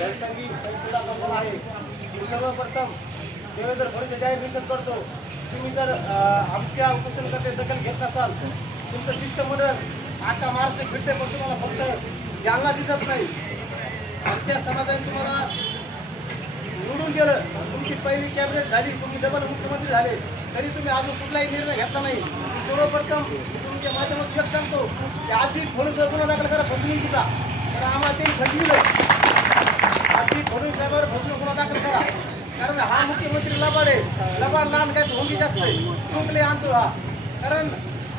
तहसीलदार कंपन आहे. मी सर्वप्रथम देवेंद्र फडणवीस जाहीर निषेध करतो तुम्ही जर आमच्या उपोषणकर्ते दखल घेत नसाल तुमचं शिष्टमंडळ आता महाराष्ट्र फिरते पण तुम्हाला फक्त जालना दिसत नाही. आमच्या समाजाने तुम्हाला निवडून गेलं. तुमची पहिली कॅबिनेट झाली तुम्ही डबल मुख्यमंत्री झाले. तरी तुम्ही अजून कुठलाही निर्णय घेतला नाही. सर्वप्रथम तुमच्या माध्यमातून सांगतो की आधी थोडंसं गुन्हा दाखल करा फसवणुकीचा तर आम्हाला ते फसविलं आधी फडणवीस साहेबांवर फसवणूक गुन्हा दाखल करा कारण हा मुख्यमंत्री लबाड आहे लबाड लहान काय होंगी जास्त चुकले आणतो हा कारण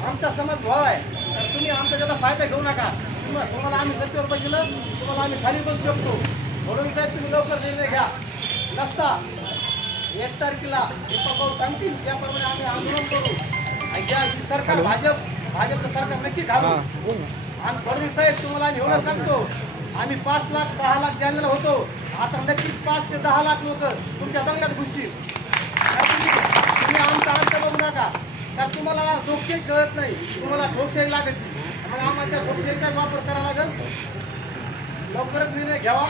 आमचा समाज भाव आहे तर तुम्ही आमचा त्याचा फायदा घेऊ नका तुम्हा- तुम्हाला आम्ही सत्तेवर बसलं तुम्हाला आम्ही खाली बसू शकतो फडणवीस साहेब तुम्ही लवकर निर्णय घ्या नसता एक तारखेला भाऊ सांगतील त्याप्रमाणे आम्ही आंदोलन करू ज्या ही सरकार भाजप भाजपचं सरकार नक्की घालू आणि फडणवीस साहेब तुम्हाला आम्ही एवढं सांगतो आम्ही पाच लाख दहा लाख जानेला होतो आता नक्कीच पाच ते दहा लाख लोक तुमच्या बंगल्यात घुसतील. तुम्ही आमचा अंत बघू नका. कारण तुम्हाला लोकशाही कळत नाही. तुम्हाला ठोकशाही लागत मग आम्हाला त्या ठोकशाहीचा वापर करावा लागेल. लवकरच निर्णय घ्यावा.